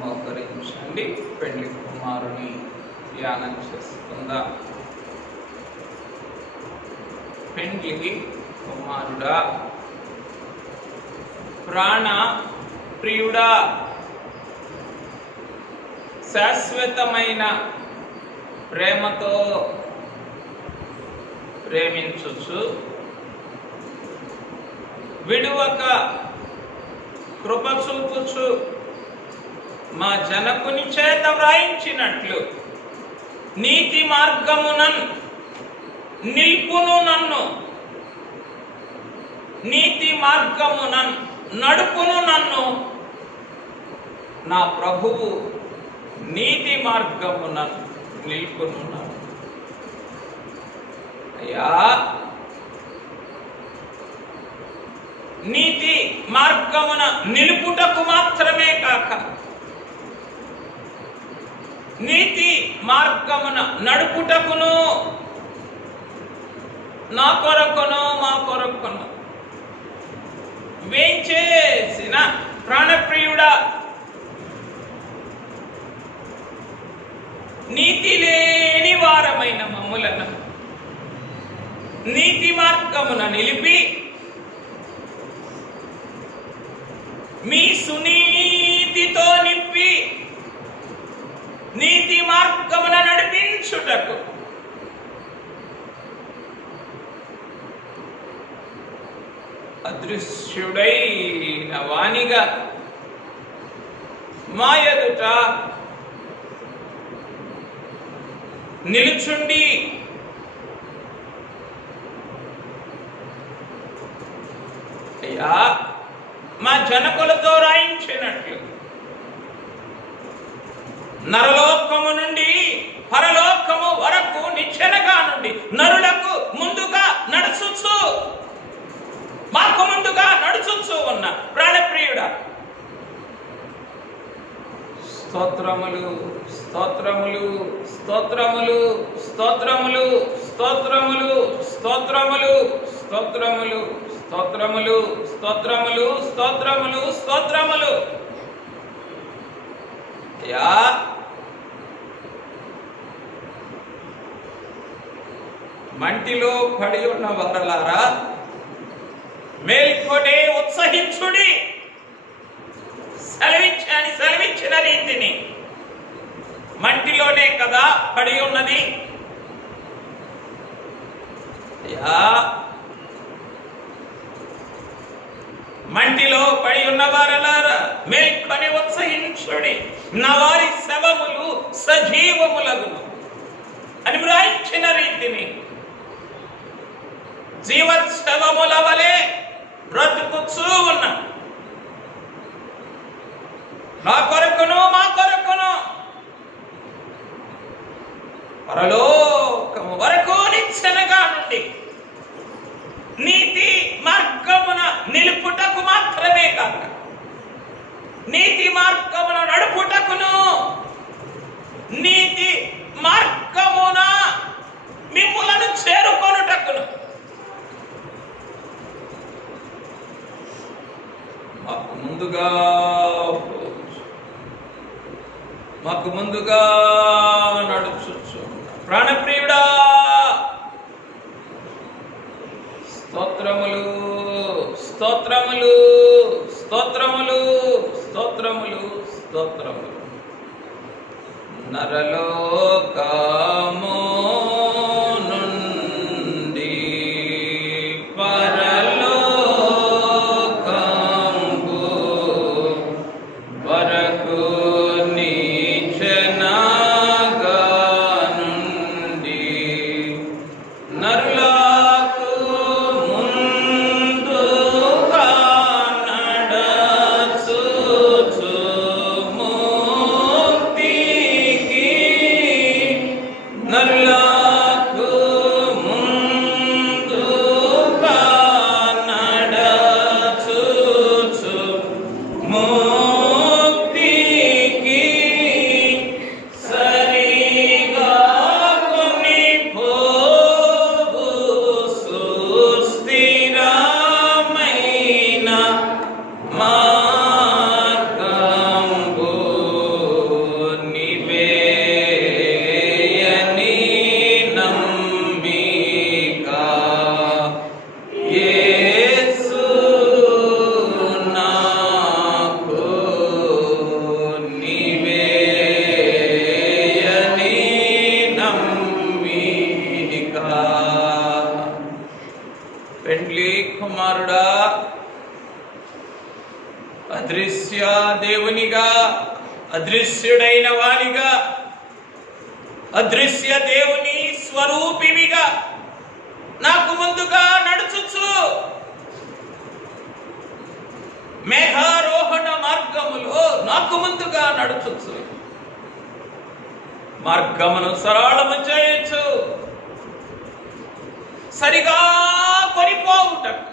మోకరించండి. పెళ్లి కుమారుని ధ్యానం చేసుకుందాం. పెండ్లి కుమారుడా, ప్రాణ ప్రియుడా, శాశ్వతమైన ప్రేమతో ప్రేమించుచు విడువక కృప చూపుచు మా జనకుని చేత వ్రాయించినట్లు నీతి మార్గమునన్ నిల్పును నన్ను, నీతి మార్గమునన్ నడుపును నన్ను. నా ప్రభువు నీతి మార్గమునన్ నిల్పును నన్ను. అయ్యా, నీతి మార్గమున నిలుపుటకు మాత్రమే కాక నీతి మార్గమున నడుపుటకును, నా కొరకును మా కొరకును వేంచేసిన ప్రాణప్రియుడా, నీతి లేని వారమైన మమ్ములను నీతి మార్గమున నిలిపి మీ సునీతితో నింపి నీతి మార్గమున నడిపించుటకు అదృశ్యుడైన వానిగా మా ఎదుట నిలుచుండి అయ్యా, మా జనకులతో రాయించినట్లు నరలోకము నుండి పరలోకము వరకు నిచ్చెనగా నుండి నరులకు ముందుగా నడుచుచు, మాకు ముందుగా నడుచుచు ఉన్న ప్రాణప్రియుడా, స్తోత్రములు స్తోత్రములు స్తోత్రములు స్తోత్రములు స్తోత్రములు స్తోత్రములు స్తోత్రములు స్తోత్రములు స్తోత్రములు స్తోత్రములు స్తోత్రములు. యా మంటిలో పడి ఉన్న వారలారా, మేల్కొనే ఉత్సహించుడి. సెలవిచ్చిన రీతిని మంటిలోనే కదా పడి ఉన్నది. మంటిలో పడి ఉన్న వారలారా, మేల్కొని ఉత్సహించుడి. నా వారి శవములు సజీవములగును అని వ్రాయించిన రీతిని జీవోత్సవముల వలె బ్రతుకుచూ ఉన్న నా కొరకును మా కొరకును పరలోకము వరకు నిచ్చెనగా నుండి నీతి మార్గమున నిలుపుటకు మాత్రమే కాక నీతి మార్గమున నడుపుటకును, నీతి మార్గమున మిమ్ములను చేరుకొనుటకును మాకు ముందుగా నడుచుచు ప్రాణప్రియుడా, స్తోత్రములు స్తోత్రములు స్తోత్రములు స్తోత్రములు స్తోత్రములు. నరలోకము Allah పెండ్లి కుమారుడా, అదృశ్య దేవునిగా, అదృశ్యుడైన వానిగా, అదృశ్య దేవుని స్వరూపివిగా నాకు ముందుగా నడుచుచు మేఘారోహణ మార్గములో నాకు ముందుగా నడుచుచు మార్గమును సరళము చేయొచ్చు, సరిగా కొనిపోవుటకు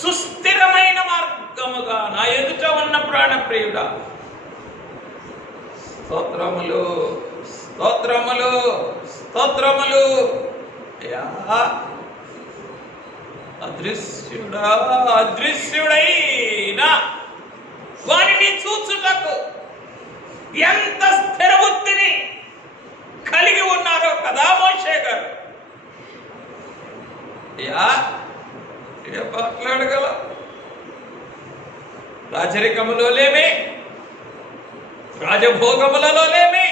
సుస్థిరమైన మార్గముగా నా ఎదుట ఉన్న ప్రాణప్రియుడా, స్తోత్రములు స్తోత్రములు స్తోత్రములు. అదృశ్యుడా, అదృశ్యుడైనా వారిని చూచుటకు ఎంత స్థిర బుద్ధిని కలిగి ఉన్నారో కదా మోషే గారు. మాట్లాడగలం? రాజరికములో లేమే, రాజభోగములలో లేమే,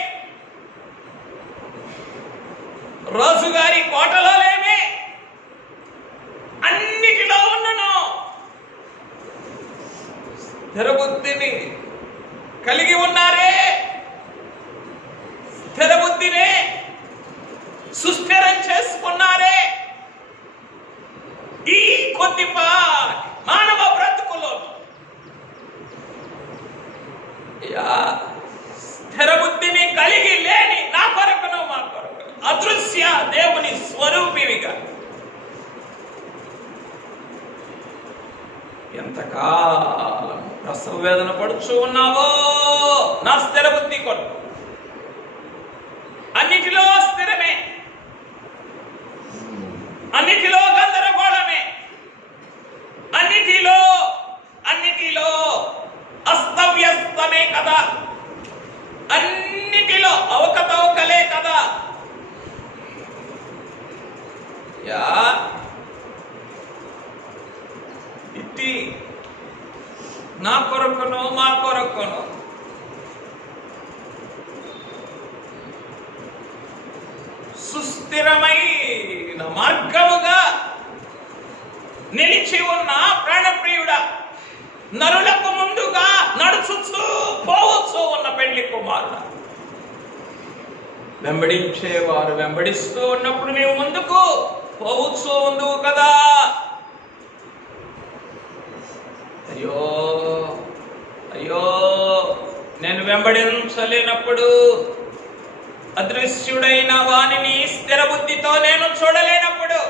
రాజుగారి కోటలో లేమే, అన్నిటిలో ఉన్నను స్థిర బుద్ధిని కలిగి ఉన్నారే. స్థిర బుద్ధినే సుస్థిరం చేసుకున్నారే. ఈ కొద్దిపాటి మానవ బ్రతుకులో స్థిర బుద్ధిని కలిగి లేని నా కొరకును మా కొరకు అదృశ్య దేవుని స్వరూపివిగా ఎంతకాలం ప్రసవ వేదన పడుచు ఉన్నావో నా స్థిర బుద్ధి కొరకు. అన్నిటిలో స్థిరమే, అన్నిటిలో గందరగోళమే, అన్నిటిలో అస్తవ్యస్తమే కదా, అన్నిటిలో అవకతవకలే కదా. ఇట్టి నా కొరకును మా కొరకును సుస్థిరమైన మార్గముగా నిలిచి ఉన్న ప్రాణప్రియుడా, నరులకు ముందుగా నడుచుచూ పోవచ్చు ఉన్న పెళ్లి కుమారుడా, వెంబడించేవారు వెంబడిస్తూ ఉన్నప్పుడు నీవు ముందుకు పోవచ్చు ఉందువు కదా. అయ్యో అయ్యో, నేను వెంబడించలేనప్పుడు, అదృశ్యుడైన వానిని స్థిర బుద్ధితో నేను చూడలేనప్పుడు,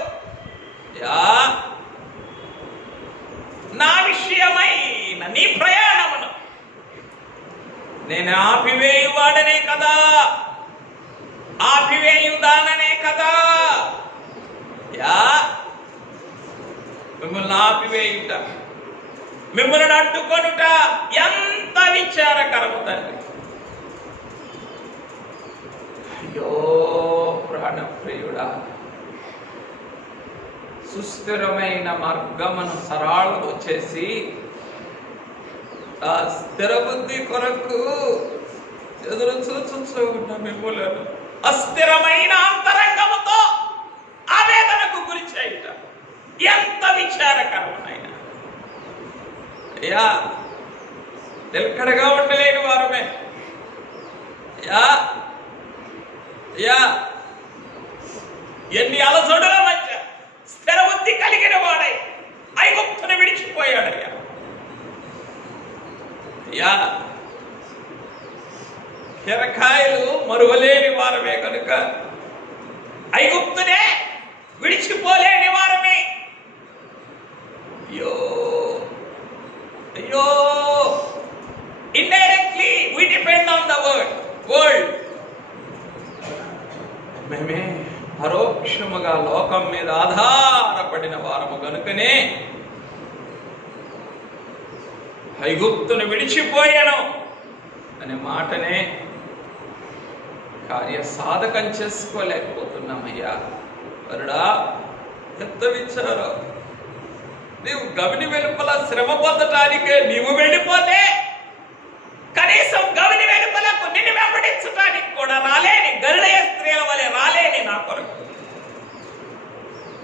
నా విషయమైన నీ ప్రయాణమును నేను ఆపివేయువాడనే కదా, ఆపివేయుదాననే కదా. మిమ్మల్ని ఆపివేయుట, మిమ్మల్ని అడ్డుకొనుట ఎంత విచారకరము తండ్రి. అయ్యో ప్రాణప్రియుడా, సుస్థిరమైన మార్గమును సరళము చేసి ఆ స్థిర బుద్ధి కొరకు ఎదురు చూచు ఉన్న మిమ్ములను అస్థిరమైన అంతరంగముతో ఆవేదనకు గురి చేయుట ఎంత విచారకరమైనా. అయ్యా, నిలకడగా ఉండలేని వారమే. ఎన్ని అలసడుల మధ్య స్థిర బుద్ధి కలిగిన వాడై ఐగుప్తును విడిచిపోయాడయ్యా. హిరకాయలు మరువలేని వారమే కనుక ఐగుప్తునే విడిచిపోలేని వారమే. అయ్యో అయ్యో, indirectly we depend on the world. మేమే పరోక్షముగా లోకం మీద ఆధారపడిన వారము కనుకనే ఐగుప్తును విడిచిపోయాను అనే మాటనే కార్య సాధకం చేసుకోలేకపోతున్నామయ్యా. వరుడా, ఎంత విచారం. నీవు గవిని వెలుపల శ్రమ పొందటానికే నీవు వెళ్ళిపోతే కనీసం గవిని వెలుపలకు నిన్ను వెంబడించడానికి కూడా రాలేని గరుడయ స్త్రీల వలె రాలేని నా కొరకు,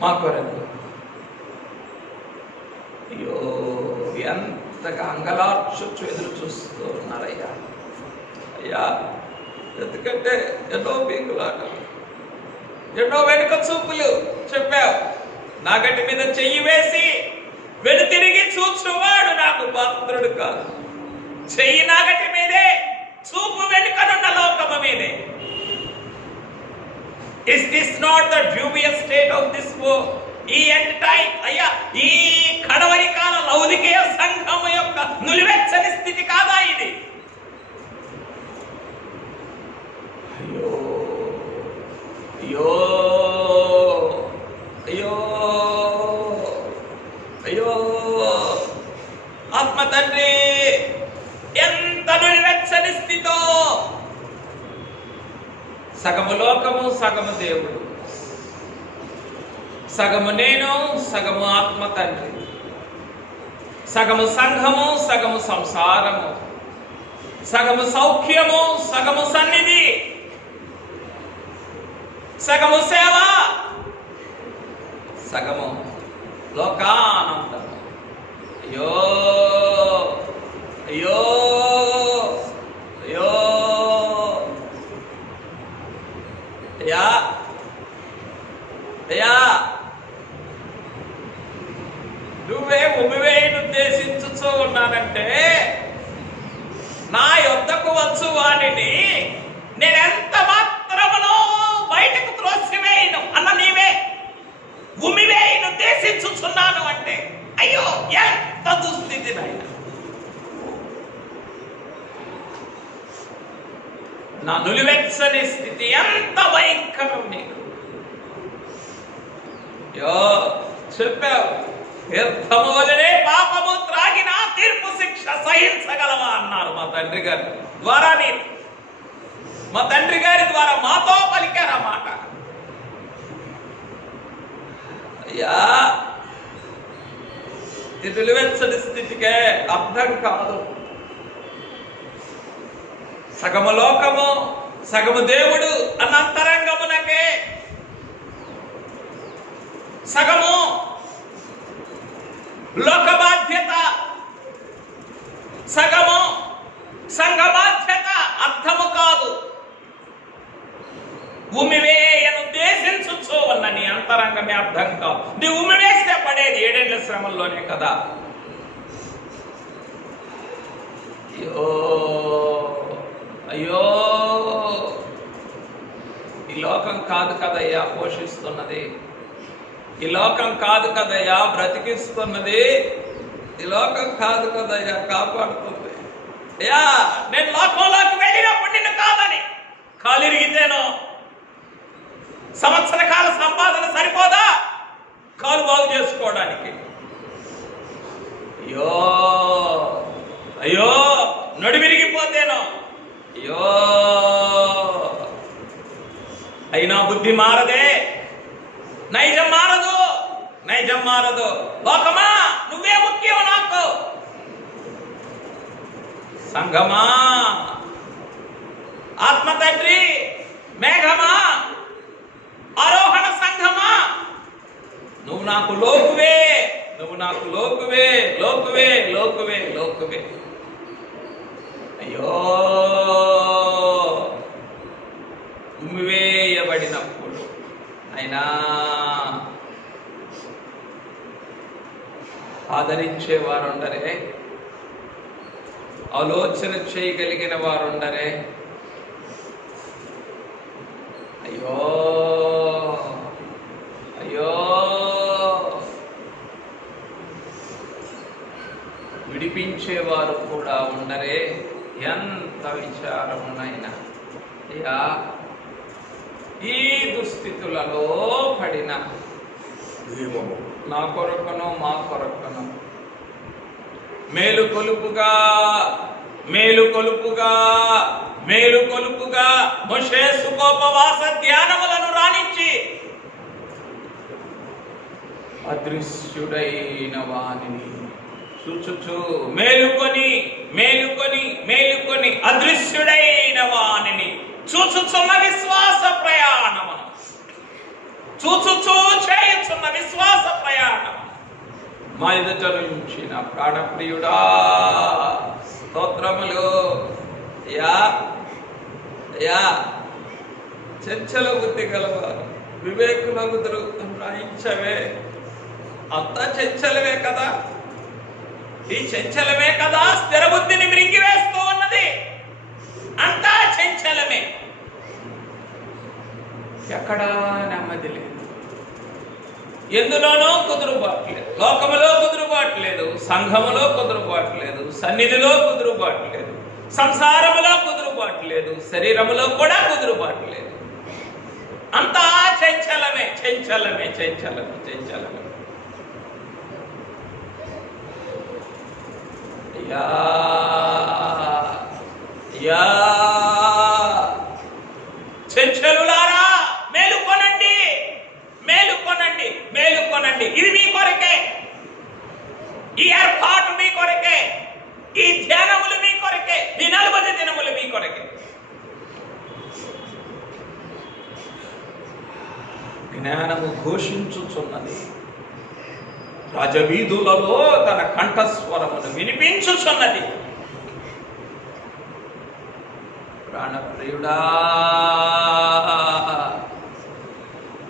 మా కొరకు అయ్యో, ఎంతగా అంగలార్చొచ్చు ఎదురు చూస్తూ ఉన్నారయ్యా. అయ్యా, ఎందుకంటే ఎన్నో పీకులాటలు, ఎన్నో వెనుక చూపులు చెప్పావు. నా గట్టి మీద చెయ్యి వేసి వెనుతిరిగి చూచువాడు నాకు పాత్రుడు కాదు. చెయ్యి నా గట్టి మీదే, చూపు వెనుకనున్న లోకము మీదే. Is this not the dubious state of this world? ఈ ఎండ్ టైం అయ్యా, ఈ కడవరి కాల లౌకిక సంఘము యొక్క నులివెచ్చని స్థితి కాదా ఇది? అయ్యో అయ్యో అయ్యో అయ్యో, ఆత్మ తండ్రి ఎంత నులివెచ్చని స్థితో. సగము లోకము, సగము దేవుడు, సగము నేను, సగము ఆత్మ తండ్రి, సగము సంఘము, సగము సంసారము, సగము సౌఖ్యము, సగము సన్నిధి, సగము సేవ, సగము లోకానందము. అయ్యో అయ్యో అయ్యో అయ్యా అయ్యా, నువ్వే ఉమ్మివేయను ఉద్దేశించుతూ ఉన్నానంటే నా యొద్దకు వచ్చు వాడిని నేనెంత మాత్రమునో బయటకు త్రోసివేయను అన్న నీవే ఉమ్మివేయను ఉద్దేశించుచున్నాను అంటే అయ్యో ఎంత దుస్థితి నాయన. నా నులివెచ్చని స్థితి ఎంత భయంకరం నీకు. యో చెప్పావు, తీర్థమోలనే పాపము త్రాగిన తీర్పు శిక్ష సహించగలవా అన్నారు మా తండ్రి గారి ద్వారా. మా తండ్రి గారి ద్వారా మాతో పలికారు ఆ మాట. అయ్యా, ఈ నిలువెచ్చని స్థితికే అర్థం కాదు. సగము లోకము, సగము దేవుడు అన్న అంతరంగమునకే, సగము లోక బాధ్యత, సగము సంఘ బాధ్యత అర్థము కాదు. ఉమ్మివేయను ఉద్దేశించుచో అన్న నీ అంతరంగమే అర్థం కాదు. నీ ఉమ్మివేస్తే పడేది 7 ఏళ్ల శ్రమల్లోనే కదా. అయ్యో అయ్యో, ఈ లోకం కాదు కదయ్యా పోషిస్తున్నది, ఈ లోకం కాదు కదయ్యా బ్రతికిస్తున్నది, ఈ లోకం కాదు కదయ్యా కాపాడుతుంది. అయ్యా, నేను లోకంలోకి వెళ్ళినప్పుడు నిన్ను కాదని కాలిరిగితేనో సంవత్సర కాల సంపాదన సరిపోదా కాలు బాగు చేసుకోవడానికి? అయ్యో అయ్యో, నడి విరిగిపోతేనో అయ్యో, అయినా బుద్ధి మారదే, నైజం మారదు, నైజం మారదు. లోకమా నువ్వే ముఖ్యం నాకు, సంఘమా, ఆత్మ తండ్రి, మేఘమా, ఆరోహణ సంఘమా, నువ్వు నాకు లోకువే, నువ్వు నాకు లోకువే, లోకువే, లోకువే, లోకువే. అయ్యో, ఉమ్మివేయబడినప్పుడు అయినా ఆదరించే వారుండరే, ఆలోచన చేయగలిగిన వారుండరే. అయ్యో అయ్యో, విడిపించేవారు కూడా ఉండరే. ఎంత విచారమునైనా అయ్యా, ఈ దుస్థితులలో పడిన నా కొరకును మా కొరకును మేలు కొలుపుగా మేలు కొలుపుగా మేలు కొలుపుగా మోషే సుకోపవాస ధ్యానములను రాణించి అదృశ్యుడైన వానిని చూచుచు మేలుకొని మేలుకొని మేలుకొని అదృశ్యుడైన వానిని చూచుచున్న విశ్వాస ప్రయాణము, చూచుచూ చేయుచున్న విశ్వాస ప్రయాణం మా ఎదుట నుంచి నా ప్రాణప్రియుడా స్తోత్రములు. యా యా చంచల బుద్ధి గలవారు వివేకులగుదురు అని రాయించవే. అంతా చంచలమే కదా, ఈ చంచలమే కదా స్థిర బుద్ధిని మృంగివేస్తూ ఉన్నది. అంతా చంచలమే, ఎక్కడా నెమ్మది లేదు, ఎందులోనూ కుదురుబాటు లేదు. లోకములో కుదురుబాటు లేదు, సంఘములో కుదురుబాటు లేదు, సన్నిధిలో కుదురుబాటు లేదు, సంసారములో కుదురుబాటు లేదు, శరీరములో కూడా కుదురుబాటు లేదు. అంతా చంచలమే చంచలమే చంచలమే చంచలమే. Yeah yeah చంచలులారా మేలుకొనండి, మేలుకొనండి, మేలుకొనండి. ఇది మీ కొరకే, ఈ ఏర్పాటు మీ కొరకే, ఈ ధ్యానములు మీ కొరకే, ఈ 40 దినములు మీ కొరకే. జ్ఞానము ఘోషించుచున్నది, రాజవీధులలో తన కంఠస్వరమును వినిపించుచున్నది. ప్రాణప్రియుడా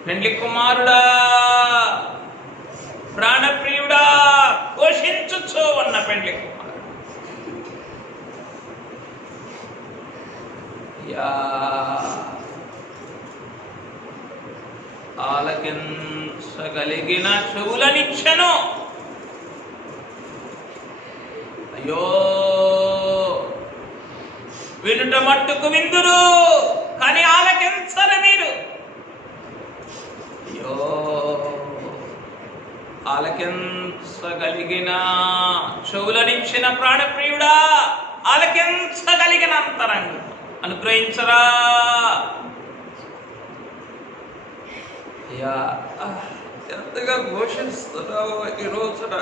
పెండ్లి కుమారుడా ప్రాణప్రియుడా ఘోషించుచు ఉన్న పెండ్లి కుమారుడు. యా ఆలకించగలిగిన చెవులనిచ్చెను. అయ్యో వినుట మట్టుకు విందురు కానీ ఆలకించరు మీరు. అయ్యో ఆలకించగలిగిన చెవులనిచ్చిన ప్రాణప్రియుడా ఆలకించగలిగిన అంతరంగం అనుగ్రహించరా. అయ్యా ఎంతగా ఘోషిస్తున్నావు ఈ రోజున,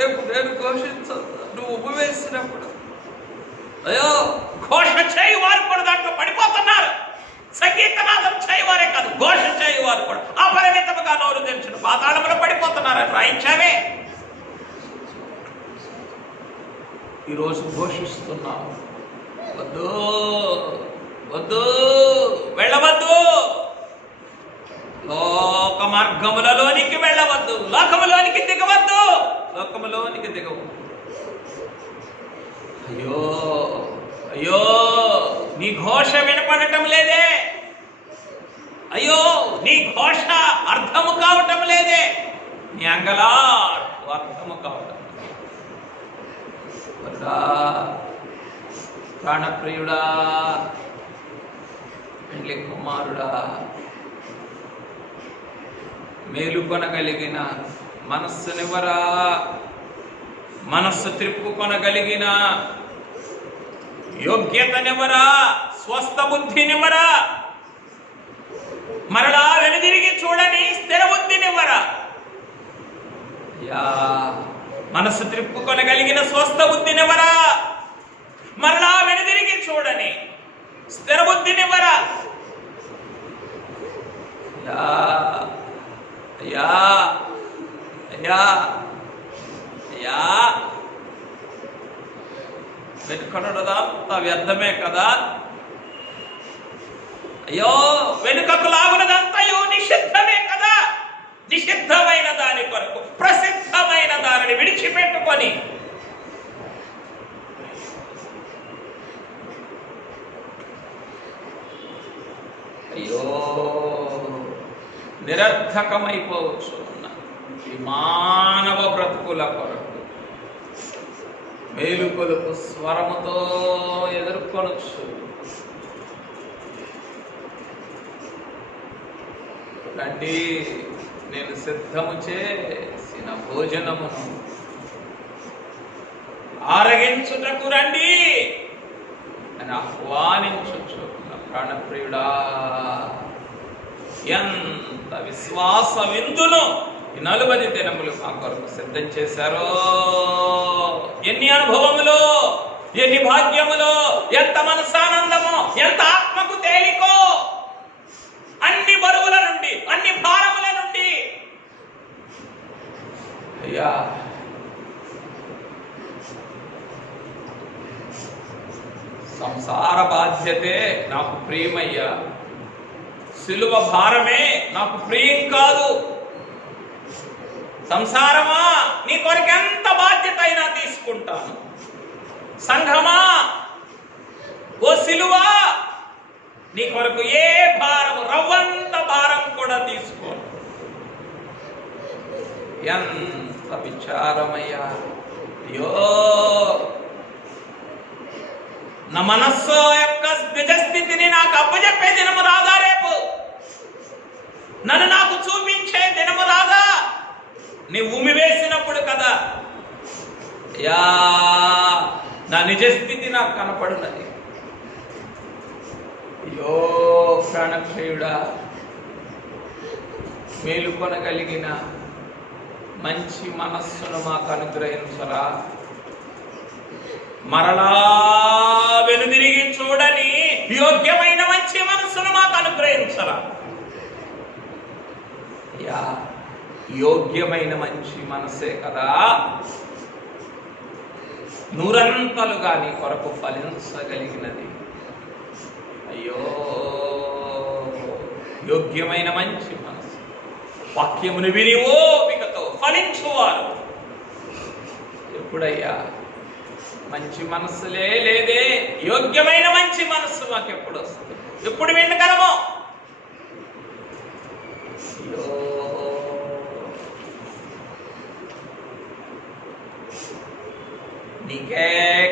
రేపు నేను ఘోషించదు నువ్వు ఉపవేసినప్పుడు. అయ్యో ఘోష చేయువారు కూడా దాంట్లో పడిపోతున్నారు. సంగీతనాదం చేయువారే కాదు, ఘోష చేయువారు కూడా అపరిమితముగా నోరు తెరిచిన పాతాళంలో పడిపోతున్నారని రాయించావే. ఈరోజు ఘోషిస్తున్నావు, వద్దు వద్దు వెళ్ళవద్దు, లోక మార్గములలోనికి వెళ్ళవద్దు, లోకములోనికి దిగవద్దు, లోకములోనికి దిగవద్దు. అయ్యో అయ్యో నీ ఘోష వినపడటం లేదే, అయ్యో నీ ఘోష అర్థము కావటం లేదే, నీ అంగలార్పు అర్థము కావటం. ప్రాణప్రియుడా పెండ్లి కుమారుడా మేలుకొనగలిగిన మనస్సునివ్వరా, మనస్సు త్రిప్పుకొనగలిగిన యోగ్యతనివ్వరా, స్వస్థ బుద్ధినివ్వరా, మరలా వెనుదిరిగి చూడని స్థిర బుద్ధినివ్వరా. యా మనస్సు త్రిప్పుకొనగలిగిన స్వస్థ బుద్ధినివ్వరా, మరలా వెనుదిరిగి చూడని స్థిర బుద్ధినివ్వరా. యా అయ్యా అయ్యా అయ్యా వెనుకనున్నదంతా వ్యర్థమే కదా. అయ్యో వెనుకకు లాగునదంతయో నిషిద్ధమే కదా. నిషిద్ధమైన దాని కొరకు ప్రసిద్ధమైన దానిని విడిచిపెట్టుకొని అయ్యో నిరర్థకమైపోవచ్చు ఈ మానవ బ్రతుకుల కొరకు మేలుకొలుపు స్వరముతో ఎదుర్కొనొచ్చు. రండి నేను సిద్ధము చేసిన భోజనమును ఆరగించుటకు రండి అని ఆహ్వానించొచ్చు. ప్రాణప్రియుడా ఎంత విశ్వాస విందును ఈ 40 దినములు మా కొరకు సిద్ధం చేశారో. ఎన్ని అనుభవములో, ఎన్ని భాగ్యములో, ఎంత మనసానందమో, ఎంత ఆత్మకు తేలికో. అన్ని బరువుల నుండి, అన్ని భారముల నుండి అయ్యా సంసార బాధ్యతే నాకు ప్రియమయ్యా, సిలువ భారమే నాకు ప్రియం కాదు. సంసారమా నీ కొరకు ఎంత బాధ్యత అయినా తీసుకుంటాను. సంఘమా ఓ సిలువా నీ కొరకు ఏ భారము రవ్వంత భారం కూడా తీసుకోను. ఎంత విచారమయ్యా. అయ్యో నా మనస్సు యొక్క నిజస్థితిని నాకు అప్పచెప్పే దినము రాదా? రేపు నన్ను నాకు చూపించే దినము రాదా? నీ ఉమి వేసినప్పుడు కదా యా నా నిజస్థితి నాకు కనపడున్నది. అయ్యో ప్రాణప్రియుడా, మేలుకొనగలిగిన మంచి మనస్సును మాకు అనుగ్రహించరా. మరలా వెనుదిరిగి చూడని యోగ్యమైన మంచి మనస్సును మాకు అనుగ్రహించరా. యా యోగ్యమైన మంచి మనసే కదా నూరంతలుగా నీ కొరకు ఫలించగలిగినది. అయ్యో యోగ్యమైన మంచి మనసు, వాక్యమును విని ఓపికతో ఫలించువారు. ఎప్పుడయ్యా మంచి మనస్సులే లేదే, యోగ్యమైన మంచి మనస్సు మాకు ఎప్పుడు వస్తుంది? ఎప్పుడు వినగలమో? అయ్యో నీకే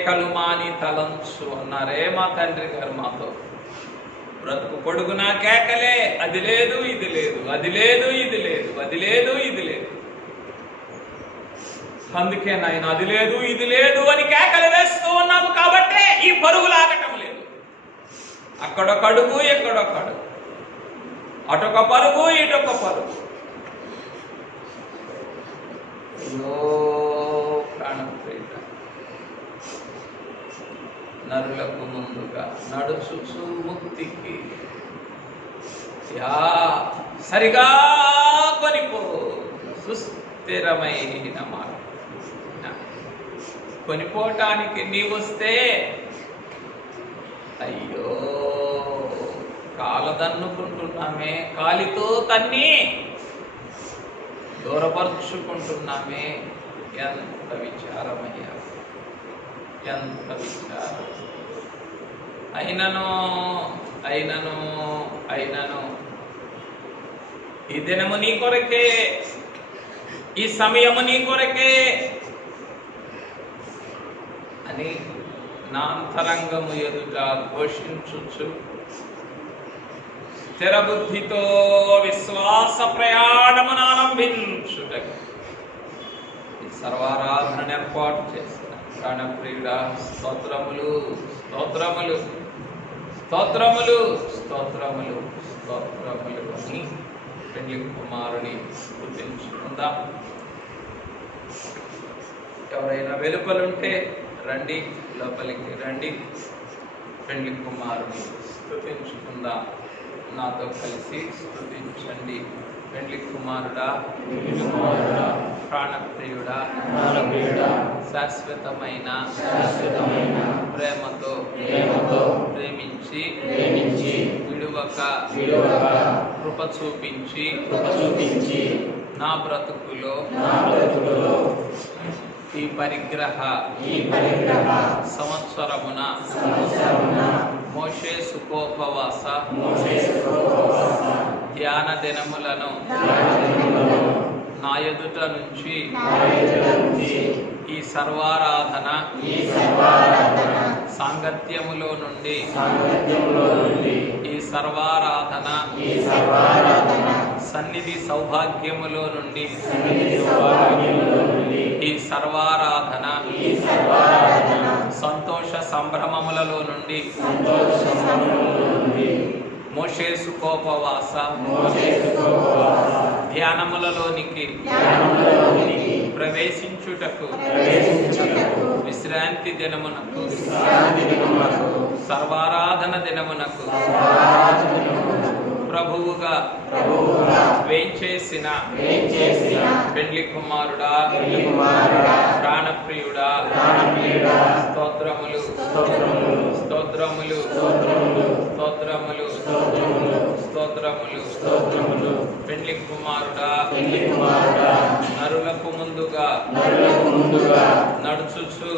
కలుమాని తలంచు అన్నారే మా తండ్రి గారు మాతో. బ్రతుకు పొడుగునా కేకలే, అది లేదు ఇది లేదు, అది లేదు ఇది లేదు, అది లేదు ఇది లేదు. అందుకే నాయన అది లేదు ఇది లేదు అని కేకలు వేస్తూ ఉన్నాము కాబట్టే ఈ పరుగు లాగటం లేదు. అక్కడొక అడుగు ఎక్కడొక అడుగు, అటొక పరుగు ఇటొక పరుగు. అయ్యో ప్రాణప్రియుడ, నరులకు ముందుగా నడుచుచు ముక్తికి యా సరిగా కొనిపో సుస్థిరమైన మాట. కొనిపోవటానికి నీవొస్తే అయ్యో కాలదన్నుకుంటున్నామే, కాలితో తన్ని దూరపరుచుకుంటున్నామే. ఎంత విచారమయ్యా, ఎంత విచారం. అయినను అయినను అయినను ఈ దినము నీ కొరకే, ఈ సమయము నీ కొరకే అని నా అంతరంగము ఎదుట ఘోషించుచు స్థిర బుద్ధితో విశ్వాస ప్రయాణమును ఆరంభించుటకు ఈ సర్వారాధన ఏర్పాటు చేసిన ప్రాణప్రియుడా స్తోత్రములు స్తోత్రములు స్తోత్రములు స్తోత్రములు స్తోత్రములు అని పెళ్లి కుమారుని స్తుతించుకుందాం. ఎవరైనా వెలుపలుంటే రండి, లోపలికి రండి, పెళ్లి కుమారుని స్తుతించుకుందాం. నాతో కలిసి స్తుతించండి. పెళ్లి కుమారుడా, ప్రాణప్రియుడా, శాశ్వతమైన ప్రేమతో ప్రేమించి విడువక కృప చూపించి నా బ్రతుకులో ఈ పరిగ్రహ సంవత్సరమున మోషే సుఖోపవాస ధ్యాన దినములను నా ఎదుట నుంచి ఈ సర్వారాధన సాంగత్యములో నుండి ఈ సర్వారాధన సన్నిధి సౌభాగ్యములో నుండి ఈ సర్వారాధన సంతోష సంభ్రమములలో నుండి మోషే సుఖోపవాస ధ్యానములలోనికి ప్రవేశించుటకు విశ్రాంతి దినమునకు సర్వారాధన దినమునకు ప్రభువుగా వేంచేసిన పెండ్లి కుమారుడా ప్రాణప్రియుడా స్తోత్రములు స్తోత్రములు స్తోత్రములు స్తోత్రములు పెండ్లి కుమారుడా నరులకు ముందుగా నడుచుచు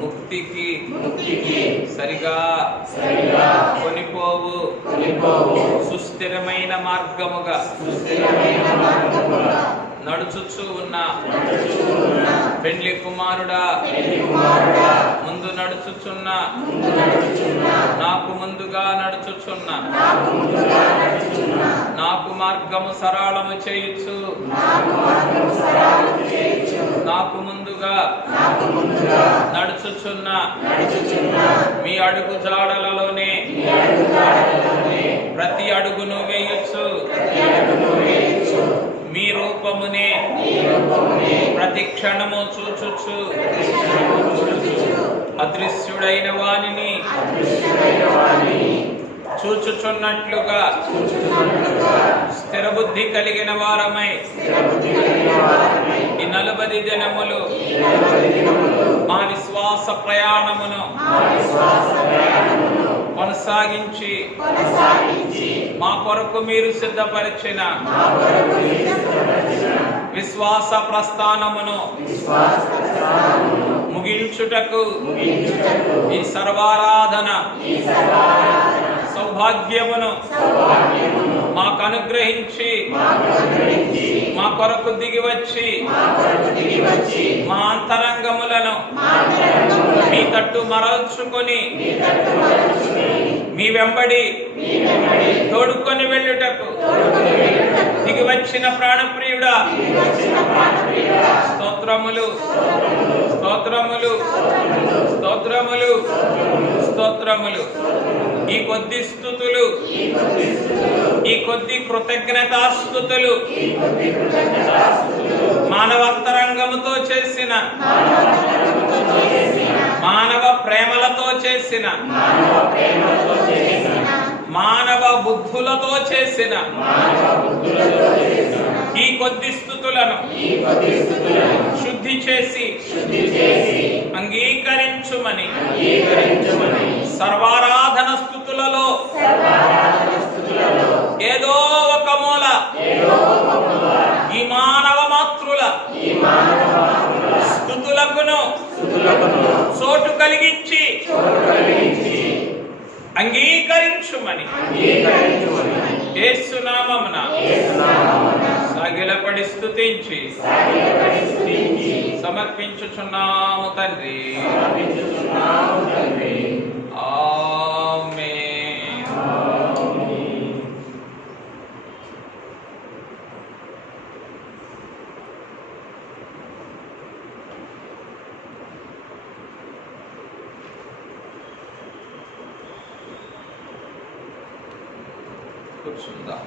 ముక్తికి సరిగా కొనిపోవు సుస్థిరమైన మార్గముగా నడుచుచు ఉన్న పెండ్లి కుమారుడా ముందు నడుచుచున్న నాకు ముందుగా నడుచుచున్న నాకు మార్గము సరళము చేయుచు నాకు ముందుగా నడుచుచున్న మీ అడుగు జాడలలోనే ప్రతి అడుగును వేయొచ్చు మీ రూపమునే ప్రతి క్షణము చూచుచు అదృశ్యుడైన వానిని చూచుచున్నట్లుగా స్థిర బుద్ధి కలిగిన వారమై ఈ 40 దినములు మా విశ్వాస ప్రయాణమును కొనసాగించి మా కొరకు మీరు సిద్ధపరిచిన విశ్వాస ప్రస్థానమును ముగించుటకు ఈ సర్వారాధన సౌభాగ్యమును మాకు అనుగ్రహించి మా కొరకు దిగివచ్చి మా అంతరంగములను మీ తట్టు మరల్చుకొని మీ వెంబడి తోడుకొని వెళ్ళుటకు దిగివచ్చిన ప్రాణప్రియుడా స్తోత్రములు స్తోత్రములు స్తోత్రములు స్తోత్రములు ఈ కొద్ది స్తుతులు ఈ కొద్ది కృతజ్ఞతాస్తుతులు మానవంతరంగముతో చేసిన మానవ ప్రేమలతో చేసిన మానవ బుద్ధులతో చేసిన ఈ కొద్ది స్తుతులను శుద్ధి చేసి అంగీకరించుమని సర్వారాధన స్తుతులలో ఏదో ఒక మూల ఈ మానవ మాతృల స్తుతులకును చోటు కలిగించి అంగీకరించుమని యేసు నామమున సాగిలపడి స్తుతించి సమర్పించుచున్నాము తండ్రి. ఆమేన్. కూర్చుందాం.